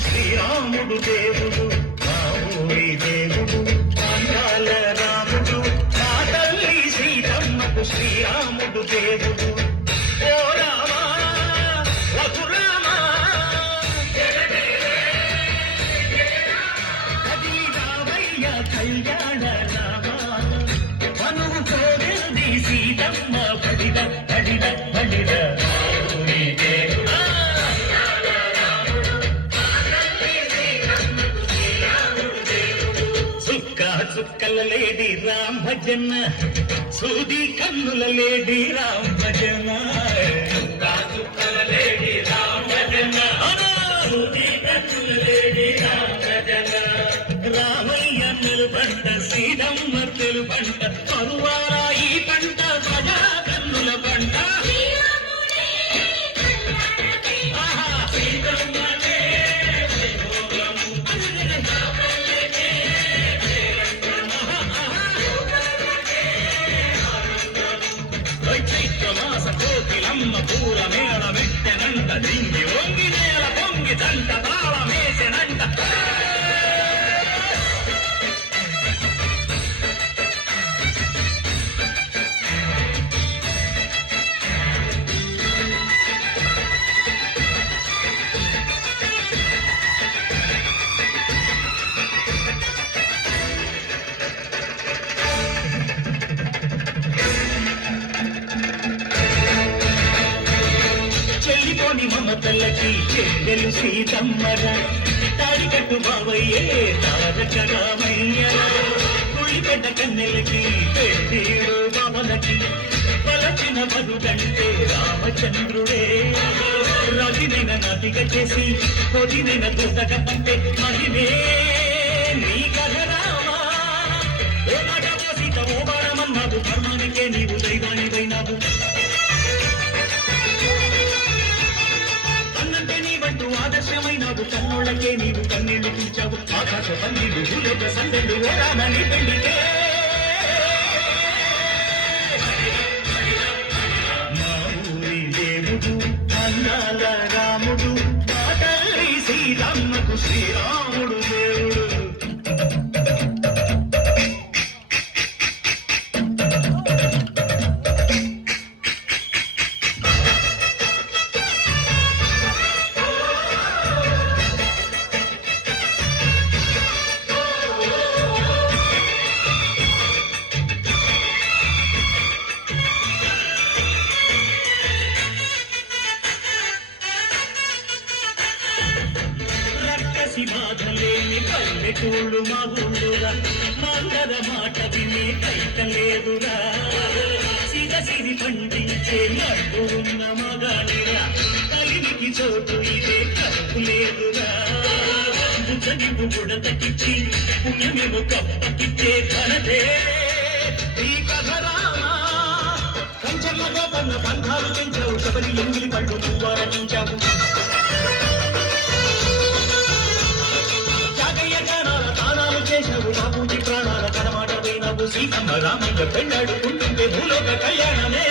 శ్రీరాముడు దేవుడు మా ఊరి దేవుడు అందాల రాముడు మా తల్లి సీతమ్మకు శ్రీరాముడు దేవుడు ఓ రామా రఘురామా అది రామయ్య కళ్యాణ రామా మనువు కోరింది సీతమ్మ పడిద పడిద పడిద చుక్కల లేడి రామ్ భజన సూది కన్నుల లేడి రామ్ భజన చుక్కల లేడి రామ్ భజన సూది కన్నుల లేడి రామ్ భజన రామయ్య నిలుబంట శ్రీరమ్మ తెలుబంట పరువారా ఈ పంట ప్రజా కన్నుల పంట కోకిలమ్మ పూల మేళ మెట్టెనంట దింగి వంగి నేల పొంగి దంట తాళమేసెనంట చెల్లిపోని మమతలకి చెల్లెలు సీతమ్మర తాడికట్టు బావయ్యే తారక రామయ్య కుళ్ళిపెట్ట కన్నెలకి పెళ్ళిడు బావలకి పలచిన మధుగంటే రామచంద్రుడే రవినైన నదిగా చేసి కొదినైన దూతగా పంటే మహిమే నీ కథ రామా ఓ మాట సీత ఓ బాణమన్నావు ధర్మానికే నీవు దైవానివైనావు ఆదర్శమైనవు కన్నోళ్ళకే నీవు కన్నీళ్లు తీర్చావు ఆకాశ పన్నీళ్లు భూలోక సందెళ్ళు ఓ రామని పెళ్లికే మా ఊరి దేవుడు అందాల రాముడు మా తల్లి సీతమ్మకు శ్రీరాముడు దేవుడు బాధలేని పల్లెటూళ్ళు మా ఊళ్ళురా మందర మాట విని కైతలేదురా సిరి పండించే నడ్డు ఉన్న మగానిరా కలినికి చోటు ఇదే కడుపు లేదురా బుద్ధనివు బుడతకిచ్చి పుణ్యమేమో కప్పకిచ్చే ఘనతే ఈ కథ రామా కంచెమ్మగా పన్న బంధాలు పెంచావు శబరి ఎంగిలి పళ్ళు నువ్వు ఆరగించావు చేశావు నా పూజి ప్రాణాల కనమాట పోయినావు సీతమ్మ రామయ్య పెళ్ళాడుకుంటుంటే భూలోక కళ్యాణమే